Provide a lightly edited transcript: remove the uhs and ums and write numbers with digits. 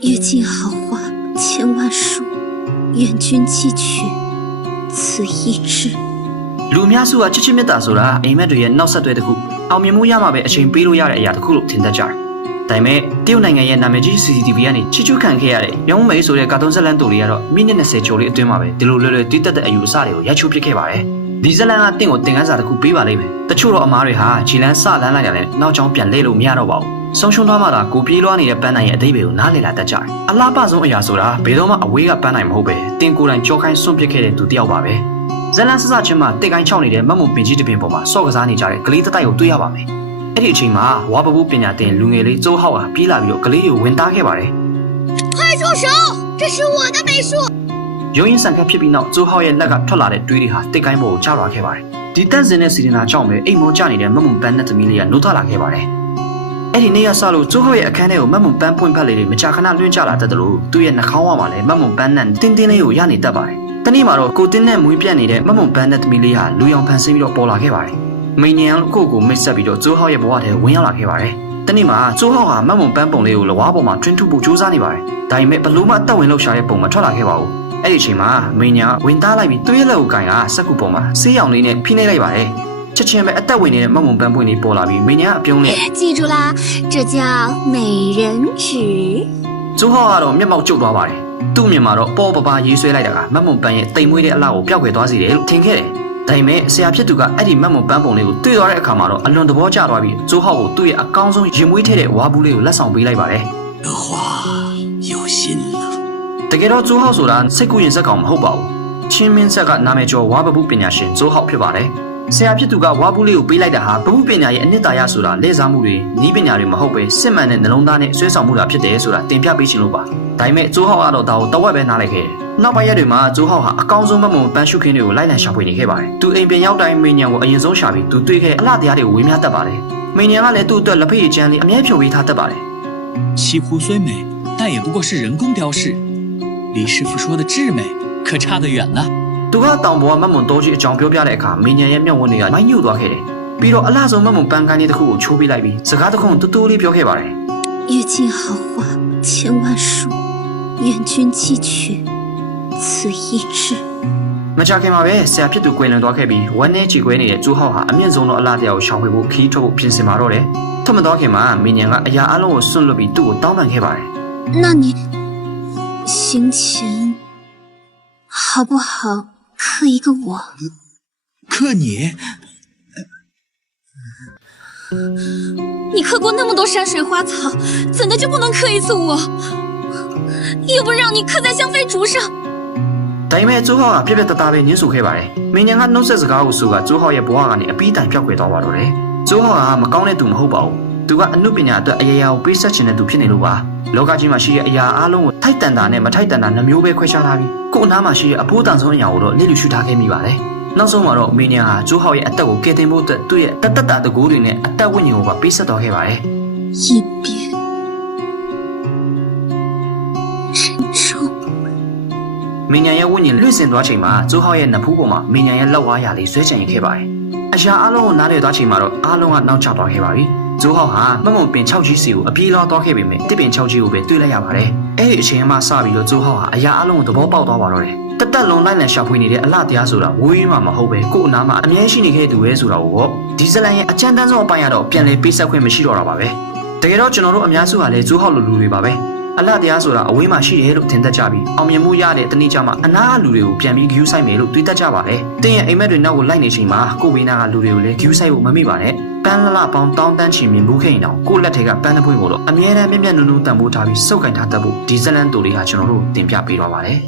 阅尽豪华千万数，愿君记取此一掷。 လူများစုကချစ်ချစ်မြတ်တာဆိုတာအိမ်မက်တွေရဲ့နောက်ဆက်တွဲတစ်ခုအောင်မြင်မှုရမှာပဲအချိန်ပေးလို့ရတဲ့အရာတစ်ခုလို့ထင်တတ်ကြတယ်။ဒါပေမဲ့တရုတ်နိုင်ငံရဲ့နာမည်ကြီး CCTV ကနေချစ်ချူခံခဲ့ရတဲ့ရောင်းမဲဆိုတဲ့ကာတွန်းဇက်လန်တူတွေကတော့မိနစ်20ကျော်လေးအတွင်းမှာပဲဒီလိုလွယ်လွယ်တီးတက်တဲ့အယူအဆတွေကိုရိုက်ချိုးပစ်ခဲ့ပါတယ်။ဒီဇက်လန်ကတင့်ကိုသင်ခန်းစာတစ်ခုပေးပါလိမ့်မယ်။တချို့တော့အမားတွေဟာခြေလန်းစလန်းလိုက်ရတယ်နောက်ကျောင်းပြန်လဲလို့မရတော့ပါဘူး။ဆုံးရှုံးသွားမှသာကိုပြေးလွှားနေတဲ့ပန်းနိုင်ရဲ့အသေးတွေကိုနားလည်လာတတ်ကြတယ်။အလားပဆုံးအရာဆိုတာဘယ်တော့မှအဝေးကပန်းနိုင်မဟုတ်ပဲတင်ကိုယ်တိုင်ကြောခိုင်းစွန့်ပစ်ခဲ့တဲ့သူတယောက်ပါပဲ။ ဇလန်ဆဆချင်းမှာတိတ်ကိုင်းချောင်းနေတဲ့မတ်မုံပင်ကြီးတစ်ပင်ပေါ်မှာစော့ကစားနေကြတဲ့ကလေးတစ်တိုက်ကိုတွေ့ရပါမယ်။အဲ့ဒီအချိန်မှာဝါပပူးပညာသင်လူငယ်လေးကျိုးဟောက်ဟာပြေးလာပြီးတော့ကလေးကိုဝင်သားခဲ့ပါတယ်“快住手！这是我的美术。” ရုံးရင်ဆန်ခတ်ဖြစ်ပြီးနောက်ကျိုးဟောက်ရဲ့လက်ကထွက်လာတဲ့တွေးတွေဟာတိတ်ကိုင်းပေါ်ကိုကျသွားခဲ့ပါတယ်။ဒီတန့်စင်တဲ့စီဒနာကြောင့်ပဲအိမ်မောကျနေတဲ့မတ်မုံပန်းနဲ့သမီးလေးကနှုတ်ထွက်လာခဲ့ပါတယ်။အဲ့ဒီနေ့ကစလို့ကျိုးဟောက်ရဲ့အခန်းထဲကိုမတ်မုံပန်းပွင့်ဖက်လေးတွေမကြာခဏလွှင့်ကျလာတတ်တယ်လို့သူ့ရဲ့နှာခေါင်းဝမှာလည်းမတ်မုံပန်းနဲ့တင်းတင်းလေးကိုရနေတတ်ပါတယ်။ တနေ့မှာတော့ကိုတင်းနဲ့မွေးပြတ်နေတဲ့မမုံပန်းတဲ့သမီးလေးဟာလူရောင်ဖန်ဆင်းပြီးတော့ပေါ်လာခဲ့ပါတယ်။မိန်ညံကိုမိတ်ဆက်ပြီးတော့ကျိုးဟောက်ရဲ့ဘဝထဲဝင်ရောက်လာခဲ့ပါတယ်။တနေ့မှာကျိုးဟောက်ဟာမမုံပန်းပုံလေးကိုလဝါးပေါ်မှာတွင်းထုဖို့ကြိုးစားနေပါတယ်။ဒါပေမဲ့ဘလို့မှအသက်ဝင်လောက်ရှာတဲ့ပုံမထွက်လာခဲ့ပါဘူး။အဲ့ဒီအချိန်မှာမိန်ညံဝင်သားလိုက်ပြီးသူ့ရဲ့လက်ကိုကင်ကစက်ကူပေါ်မှာဆေးရောင်လေးနဲ့ဖိနှိပ်လိုက်ပါတယ်။ချက်ချင်းပဲအသက်ဝင်နေတဲ့မမုံပန်းပွင့်လေးပေါ်လာပြီးမိန်ညံအပြုံးနဲ့记住啦，这叫美人指。 ကျိုးဟောက်ကတော့မျက်မှောက်ကျုပ်သွားပါတယ်။ သူ့မြင်မှာတော့ပေါ်ပပရေးဆွဲလိုက်တာကမတ်မုံပန်းရဲ့တိမ်မွေးတဲ့အလှကိုပျောက်ကွယ်သွားစေတယ်လို့ထင်ခဲ့တယ်။ဒါပေမဲ့ဆရာဖြစ်သူကအဲ့ဒီမတ်မုံပန်းပုံလေးကိုတွေ့သွားတဲ့အခါမှာတော့အလွန်သဘောကျသွားပြီးကျိုးဟောက်ကိုသူ့ရဲ့အကောင်းဆုံးရင်မွေးထည့်တဲ့ဝါဘူးလေးကိုလက်ဆောင်ပေးလိုက်ပါတယ်“的话有心了。” တကယ်တော့ကျိုးဟောက်ဆိုတာစိတ်ကူးရင်စက်ကောင်မဟုတ်ပါဘူး။ချင်းမင်းဆက်ကနာမည်ကျော်ဝါပပူးပညာရှင်ကျိုးဟောက်ဖြစ်ပါတယ်။ဆရာဖြစ်သူကဝါဘူးလေးကိုပေးလိုက်တာဟာပပူးပညာရဲ့အနှစ်သာရဆိုတာလက်စားမှုတွေနီးပညာတွေမဟုတ်ပဲစစ်မှန်တဲ့နှလုံးသားနဲ့ဆွဲဆောင်မှုတာဖြစ်တယ်ဆိုတာတင်ပြပေးချင်လို့ပါ။ဒါပေမဲ့ကျိုးဟောက်ကတော့ဒါကိုတဝက်ပဲနားလိုက်ခဲ့တယ်။နောက်ပိုင်းရက်တွေမှာကျိုးဟောက်ဟာအကောင်းဆုံးမမုံပန်းရှုခင်းတွေကိုလိုက်လံရှာဖွေနေခဲ့ပါတယ်။သူအိမ်ပြန်ရောက်တိုင်းမိန်ညံကိုအရင်ဆုံးရှာပြီးသူတွေ့ခဲ့အလှတရားတွေကိုဝေမျှတတ်ပါတယ်။မိန်ညံကလည်းသူ့အတွက်လက်ဖက်ရည်ကျန်းလေးအမြဲဖြုတ်ပေးထားတတ်ပါတယ်“西湖虽美，但也不过是人工雕饰，离师傅说的至美可差得远了。” သူကတောင်ပေါ်ကမမုံတိုးကြီးအကြောင်းပြောပြတဲ့အခါမိန်ညံရဲ့မျက်ဝန်းတွေကမိုင်းညှို့သွားခဲ့တယ်။ပြီးတော့အလှဆုံးမမုံပန်းကိုင်းလေးတစ်ခုကိုချိုးပေးလိုက်ပြီးစကားတစ်ခုတူတူလေးပြောခဲ့ပါတယ်“阅尽豪华千万数，愿君记取此一掷。” မကြခင်မှာပဲဆရာဖြစ်သူကွယ်လွန်သွားခဲ့ပြီးဝမ်းနဲ့ကြေကွဲနေတဲ့ကျိုးဟောက်ဟာအမြင့်ဆုံးသောအလှတရားကိုရှောင်ဖွေဖို့ခီးထုတ်ဖို့ပြင်ဆင်ပါတော့တယ်။ထွက်မသွားခင်မှာမိန်ညံကအရာအလုံးကိုစွန့်လွတ်ပြီးသူ့ကိုတောင်းပန်ခဲ့ပါတယ်“那你行前好不好刻一个我？”“刻你？你刻过那么多山水花草，怎的就不能刻一次我？又不让你刻在香妃竹上。” ဒါပေမဲ့ကျိုးဟောက်ကပြပြတသားပဲညှင်းဆိုခဲ့ပါတယ်။မိန်ညံကနှုတ်ဆက်စကားကိုဆိုကကျိုးဟောက်ရဲ့ဘဝကနေအပီးတိုင်ပြောက်ကွယ်သွားပါတော့တယ်။ကျိုးဟောက်ကမကောင်းတဲ့သူမဟုတ်ပါဘူး။သူကအမှုပညာအတွက်အရာရာကိုပေးဆက်ချင်တဲ့သူဖြစ်နေလို့ပါ။လောကကြီးမှာရှိတဲ့အရာအလုံးကိုထိုက်တန်တာနဲ့မထိုက်တန်တာနှမျိုးပဲခွဲခြားထားပြီးကိုယ်အနားမှာရှိတဲ့အဖိုးတန်ဆုံးအရာကိုတော့လစ်လူရှုထားခဲ့မိပါတယ်။နောက်ဆုံးမှာတော့မိန်ညံဟာကျိုးဟောက်ရဲ့အသက်ကိုကယ်တင်ဖို့အတွက်သူ့ရဲ့တတကူတွေနဲ့အသက်ဝိညာဉ်ကိုပါပေးဆက်တော်ခဲ့ပါတယ်一别人终。 မိန်ညံရဲ့ဝိညာဉ်လွင့်စင်သွားချိန်မှာကျိုးဟောက်ရဲ့နဖူးပေါ်မှာမိန်ညံရဲ့လက်ဝါးရလေးဆွဲချင်ခဲ့ပါတယ်။အရာအလုံးကိုနားလည်သွားချိန်မှာတော့အားလုံးကနောက်ကျသွားခဲ့ပါပြီ။ကျိုးဟောက်ဟာမမုံပင်6ကြီးစီကိုအပြေးလောသွားခဲ့ပေမဲ့တစ်ပင်6ကြီးကိုပဲတွေ့လိုက်ရပါတယ်။အဲ့ဒီအချိန်မှစပြီးတော့ကျိုးဟောက်ဟာအရာအလုံးကိုသဘောပေါက်သွားပါတော့တယ်။တက်လုံးလိုက်လံရှာဖွေနေတဲ့အလှတရားဆိုတာဝေးမှမဟုတ်ပဲကို့အနားမှာအမြဲရှိနေခဲ့သူပဲဆိုတာကိုပေါ့ဒီဇလန်ရဲ့အကြမ်းတမ်းဆုံးအပိုင်းကတော့ပြန်လည်ပေးဆက်ခွင့်မရှိတော့တာပါပဲ။တကယ်တော့ကျွန်တော်တို့အများစုဟာလည်းကျိုးဟောက်လိုလူတွေပါပဲ။အလှတရားဆိုတာအဝေးမှာရှိတယ်လို့ထင်တတ်ကြပြီးအောင်မြင်မှုရတဲ့တနေ့ကျမှအနာလူတွေကိုပြန်ပြီးဂယူးဆိုင်မယ်လို့တွေးတတ်ကြပါတယ်။တင်းရဲ့အိမ်မက်တွေနောက်ကိုလိုက်နေချိန်မှာကိုဝေးနာကလူတွေကိုလည်းဂယူးဆိုင်ဖို့မမိပါနဲ့။ပန်းလပေါင်းတောင်းတန်းချီမြင်မှုခဲ့ရင်တော့ကိုလက်ထဲကပန်းတစ်ပွင့်ကိုတော့အမြဲတမ်းမြက်မြက်နုံနုံတန်ဖိုးထားပြီးစုပ်ကင်ထားတတ်ဖို့ဒီဇလန်တူတွေဟာကျွန်တော်တို့တင်ပြပေးတော့ပါတယ်။